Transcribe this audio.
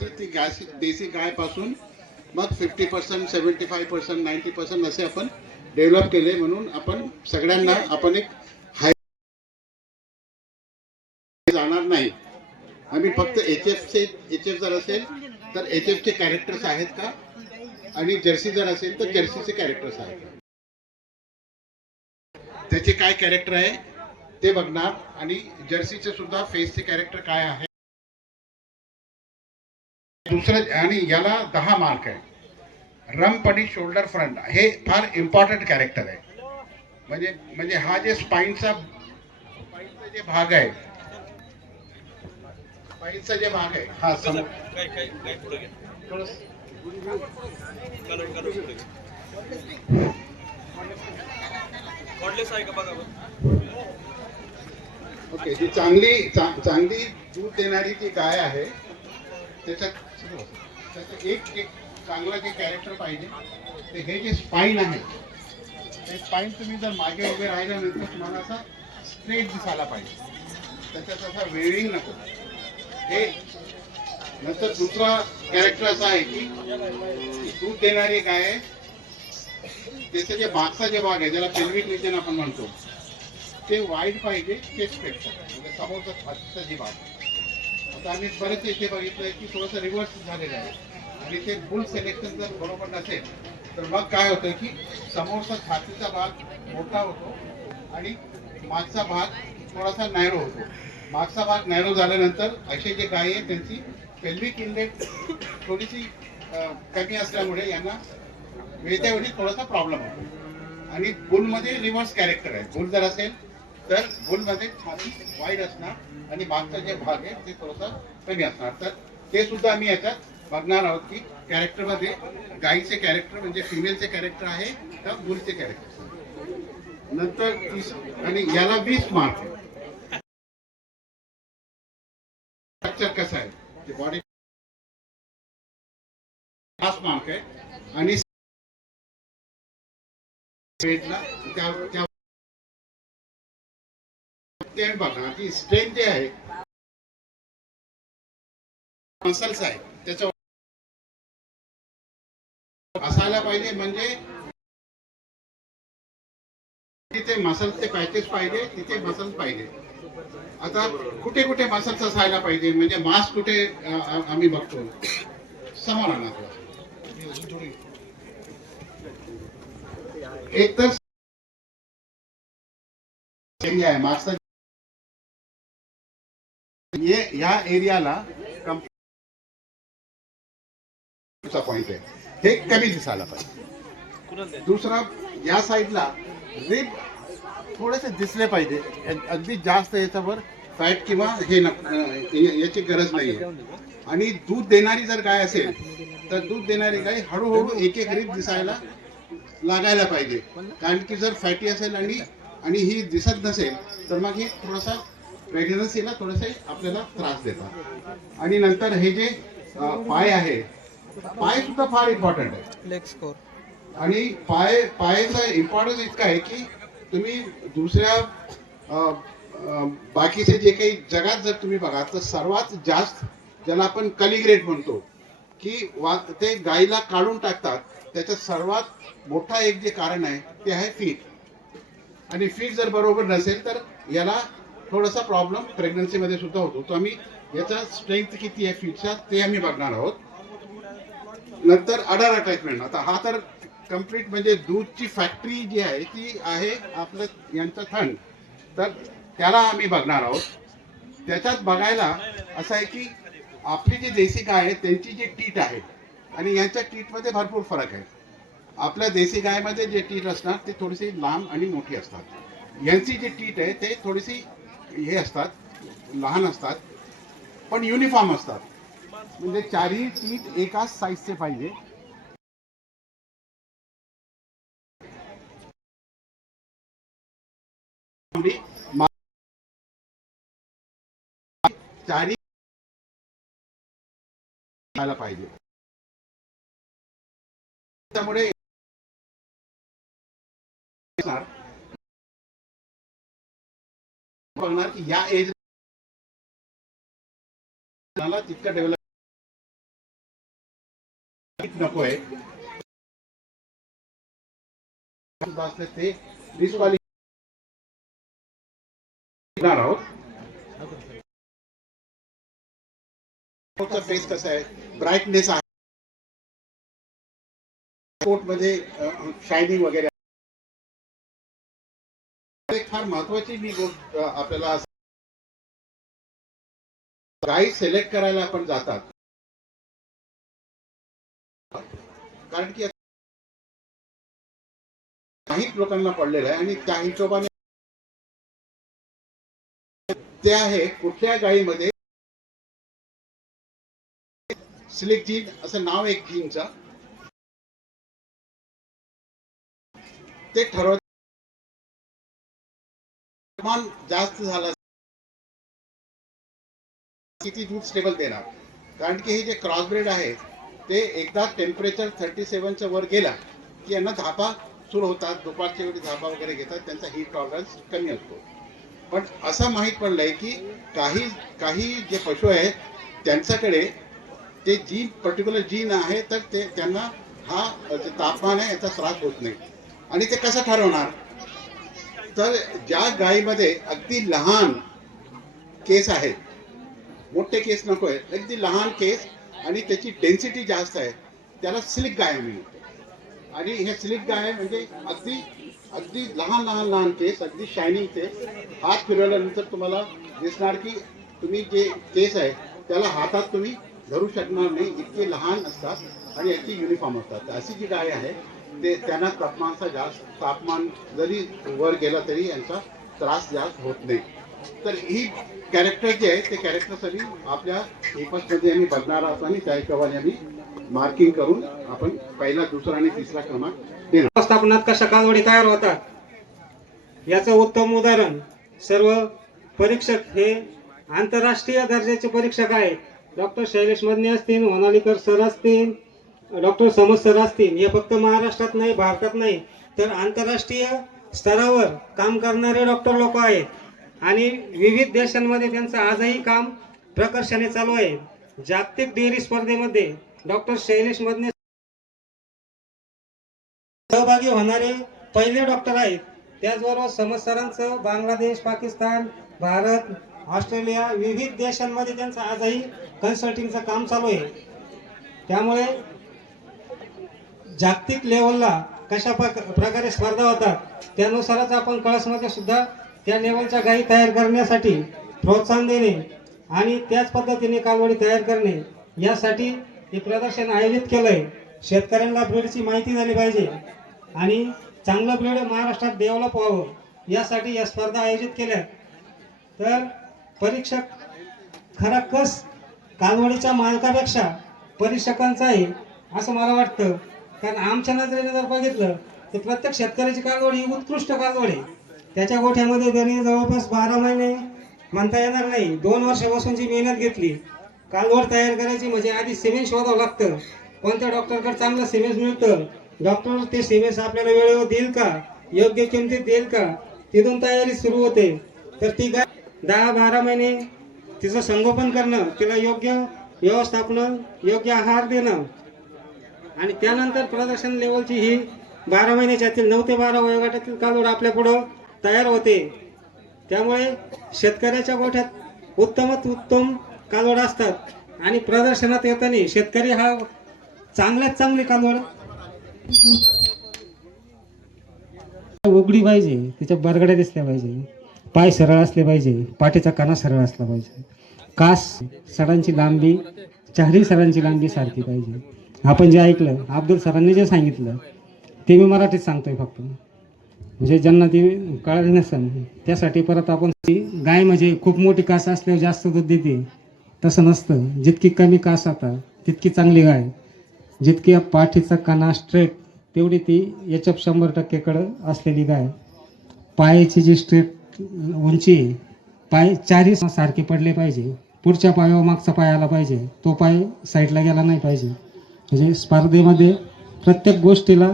ती गाय देशी गायपासून मग fifty percent seventy five percent ninety percent असे आपण डेव्हलप केले म्हणून आपण सगळ्यांना आपण एक हाय जाणार नाही. आम्ही फक्त एच एफचे एच एफ जर असेल तर एच एफचे कॅरेक्टर्स आहेत का? आणि जर्सी जर असेल तर जर्सीचे कॅरेक्टर्स आहेत का? त्याचे काय कॅरेक्टर आहे? ते बघणार. आणि जर्सीचे सुद्धा फेसचे कॅरेक्टर काय आहे? दुसरं आणि याला दहा मार्क आहे. रम्प आणि शोल्डर फ्रंट हे फार इम्पॉर्टंट कॅरेक्टर आहे. म्हणजे म्हणजे हा जे स्पाईनचा स्पाईनचा जे भाग आहे. स्पाईनचा जे भाग आहे हा समोर बरं. ओके जी चांगली चांगली दूध देणारी जी गाय आहे त्याच्यात त्याचं एक एक चांगला जे कॅरेक्टर पाहिजे ते हे जे स्पाईन आहे ते स्पाईन तुम्ही जर मागे उभे राहिल्यानंतर तुम्हाला असा स्ट्रेट दिसायला पाहिजे. त्याच्यात असा वेळिंग नको. हे नंतर दुसरा कॅरेक्टर असा आहे की दूध देणारी काय आहे त्याचं जे मागचा जे भाग आहे ज्याला पेल्विक रिजन आपण म्हणतो ते वाईट पाहिजे चेस्टपेक्षा म्हणजे समोरचा छातीचा जी भाग आहे. आता आम्ही बरेच इथे बघितलंय की थोडंसं रिव्हर्स झालेलं आहे. आणि ते फुल सिलेक्शन जर बरोबर नसेल तर मग काय होतं की समोरचा छातीचा भाग मोठा होतो आणि मागचा भाग थोडासा नॅरो होतो. मागचा भाग नॅरो झाल्यानंतर असे जे गाय आहेत त्यांची पेल्विक इंडेक्स थोडीशी कमी असल्यामुळे यांना वेळच्या वेळी थोडासा प्रॉब्लेम होतो. आणि बुलमध्ये रिव्हर्स कॅरेक्टर आहे. बुल जर असेल तर बुलमध्ये छाती वाईट असणार आणि मागचा जे भाग आहे ते थोडासा कमी असणार. तर ते सुद्धा आम्ही याच्यात बघणार आहोत की कॅरेक्टरमध्ये गाईचे कॅरेक्टर म्हणजे फिमेलचे कॅरेक्टर आहे का बुलचे कॅरेक्टर नंतर तीस आणि याला वीस मार्क आहे. स्ट्रक्चर कसं आहे? बॉडी पाच मार्क आहे. आणि त्या त्या ते बघा ती स्ट्रेंथ जे आहे. मसल्स आहे. त्याच्या असायला पाहिजे म्हणजे तिथे मसल्सचे पॅचेस पाहिजे तिथे मसल्स पाहिजे. आता कुठे कुठे मसल्स असायला पाहिजे म्हणजे मास कुठे आम्ही बघतो. समोर आणा एक तर आहे मास्क ये या एरियाला पॉइंट आहे. हे कमी दिसायला पाहिजे. दुसरा या साईडला रिब थोडेसे दिसले पाहिजे. अगदी जास्त याच्यावर फॅट किंवा हे याची गरज नाही आणि दूध देणारी जर गाय असेल तर दूध देणारी गाय हळूहळू एक एक रिब दिसायला लागायला पाहिजे. कारण की जर फॅटी असेल आणि आणि ही दिसत नसेल तर मग हे थोडासा प्रेग्नन्सीला थोडंसं आपल्याला त्रास देतात. आणि नंतर हे जे पाय आहे पाय सुद्धा फार इम्पॉर्टंट आहे. आणि पाय पायाचा इम्पॉर्टन्स इतका आहे की तुम्ही दुसऱ्या बाकीचे जे काही जगात जर तुम्ही बघा तर सर्वात जास्त ज्याला आपण कलिग्रेट म्हणतो की वा ते गाईला काढून टाकतात त्याचं सर्वात मोठा एक जे कारण आहे ते आहे फीट आणि फीट जर बरोबर नसेल तर याला थोडासा प्रॉब्लेम प्रेग्नन्सीमध्ये सुद्धा होतो. तो आम्ही याचा स्ट्रेंथ किती आहे फीटचा ते आम्ही बघणार आहोत. नंतर अडर अटॅचमेंट आता हा तर कंप्लीट म्हणजे दूधची फॅक्टरी जी आहे ती आहे आपलं यांचं थंड. तर त्याला आम्ही बघणार आहोत. त्याच्यात बघायला असं आहे की आपली जी देसी गाय आहे त्यांची जी टीट आहे आणि यांच्या टीटमध्ये भरपूर फरक आहे. आपल्या देसी गायमध्ये जे टीट असणार ते थोडीशी लांब आणि मोठी असतात. यांची जी टीट आहे ते थोडीशी हे असतात लहान असतात पण युनिफॉर्म असतात. म्हणजे चारही सीट एकाच साईजचे पाहिजे. चारी पाहिजे. त्यामुळे बघणार की या एज तितकं डेव्हलप नकोय. आहे ते डिस्क्वालिफाय आहोत. फेस कसा आहे? ब्राईटनेस आहे. कोर्टमध्ये मध्ये शायनिंग वगैरे फार महत्वाची मी गोष्ट आपल्याला गाई सिलेक्ट करायला आपण जातात. कारण की काही लोकांना पडलेलं आहे आणि त्या हिशोबाने ते आहे कुठल्या गायीमध्ये सिलेक्ट जीन असं नाव आहे एक जीनचं ते ठरवत प्रमाण जास्त झालं किती दूध स्टेबल देणार? कारण की हे जे क्रॉसब्रेड आहे ते एकदा टेम्परेचर थर्टी सेवनच्या वर गेला की यांना धापा सुरू होतात दुपारच्या वेळी धापा वगैरे घेतात त्यांचा हीट टॉलरन्स कमी असतो. पण असं माहीत आहे की काही काही जे पशु आहेत त्यांच्याकडे ते जीन पर्टिक्युलर जीन आहे तर ते त्यांना हा जे तापमान आहे याचा त्रास होत नाही. आणि ते कसं ठरवणार? तर ज्या गायीमध्ये अगदी लहान केस आहेत मोठे केस नको आहेत अगदी लहान केस आणि त्याची डेन्सिटी जास्त आहे त्याला स्लिक गाय आम्ही म्हणतो आणि हे स्लिक गाय म्हणजे अगदी अगदी लहान लहान लहान केस अगदी शायनिंग केस. हात फिरवल्यानंतर तुम्हाला दिसणार की तुम्ही जे केस आहे त्याला हातात तुम्ही धरू शकणार नाही इतके लहान असतात आणि याची युनिफॉर्म असतात. अशी जी गाय आहे ते त्यांना तापमानचा जास्त तापमान जरी वर गेला तरी यांचा त्रास जास्त होत नाही. तर ही कॅरेक्टर जे आहे ते कॅरेक्टर सगळी आपल्या पेपर्समध्ये आम्ही बघणार आहोत आणि त्या हिशोबाने आम्ही मार्किंग करून आपण पहिला दुसरा आणि तिसरा क्रमांक देणार. व्यवस्थापनात कशा कालवडी तयार होतात? याचं उत्तम उदाहरण सर्व परीक्षक हे आंतरराष्ट्रीय दर्जाचे परीक्षक आहेत. डॉक्टर शैलेश मदने असतील मोनालीकर सर असतील डॉक्टर समज सर असतील हे फक्त महाराष्ट्रात नाही भारतात नाही तर आंतरराष्ट्रीय स्तरावर काम करणारे डॉक्टर लोक आहेत. आणि विविध देशांमध्ये त्यांचं आजही काम प्रकर्षाने चालू आहे. जागतिक डेअरी स्पर्धेमध्ये डॉक्टर शैलेश मधने सहभागी होणारे पहिले डॉक्टर आहेत. त्याचबरोबर समज सरांचं बांगलादेश पाकिस्तान भारत ऑस्ट्रेलिया विविध देशांमध्ये त्यांचं आजही कन्सल्टिंगचं काम चालू आहे. त्यामुळे जागतिक लेवलला कशा प्रकारे स्पर्धा होतात त्यानुसारच आपण कळसमध्ये सुद्धा त्या लेवलच्या गायी तयार करण्यासाठी प्रोत्साहन देणे आणि त्याच पद्धतीने कालवडी तयार करणे यासाठी हे प्रदर्शन आयोजित केलंय. शेतकऱ्यांना ब्रीडची माहिती झाली पाहिजे आणि चांगलं ब्रीड महाराष्ट्रात डेव्हलप व्हावं यासाठी या स्पर्धा आयोजित केल्या. तर परीक्षक खरा कस कालवडीच्या मालकापेक्षा परीक्षकांचा आहे असं मला वाटतं. कारण आमच्या नजरेने जर बघितलं तर प्रत्येक शेतकऱ्याची कालवड ही उत्कृष्ट कालवड आहे. त्याच्या गोठ्यामध्ये त्यांनी जवळपास बारा महिने म्हणता येणार नाही. दोन वर्षापासून जी मेहनत घेतली कालवड तयार करायची म्हणजे आधी सिमेंट शोधावं लागतं. कोणत्या डॉक्टरकडे चांगलं सिमेंट मिळतं? डॉक्टर ते सिमेंट आपल्याला वेळेवर देईल का? योग्य किमतीत देईल का? तिथून तयारी सुरू होते. तर ती गाय दहा बारा महिने तिचं संगोपन करणं तिला योग्य व्यवस्थापन योग्य आहार देणं आणि त्यानंतर प्रदर्शन लेवलची ही बारा महिन्याच्यातील नऊ ते बारा वयोगटातील कालोड आपल्या पुढं तयार होते. त्यामुळे शेतकऱ्याच्या गोठ्यात उत्तमात उत्तम कालोड असतात. आणि प्रदर्शनात येताना शेतकरी हा चांगल्यात चांगली कालोड. उघडी पाहिजे तिच्या बरगड्या दिसल्या पाहिजे पाय सरळ असले पाहिजे पाठीचा कणा सरळ असला पाहिजे. कास सडांची लांबी चारही सडांची लांबी सारखी पाहिजे. आपण जे ऐकलं अब्दुल सरांनी जे सांगितलं ते मी मराठीत सांगतोय फक्त. म्हणजे ज्यांना ती कळाली नसेल त्यासाठी परत आपण ती गाय म्हणजे खूप मोठी कास असल्यावर जास्त दूध देते. तसं नसतं. जितकी कमी कास आता तितकी चांगली गाय. जितकी पाठीचा कणा स्ट्रेट तेवढी ती याच्या शंभर टक्केकडं असलेली गाय. पायाची जी स्ट्रेट उंची आहे, पाय चारही सारखे पडले पाहिजे. पुढच्या पायावर मागचा पाय आला पाहिजे. तो पाय साईडला गेला नाही पाहिजे. म्हणजे स्पर्धेमध्ये प्रत्येक गोष्टीला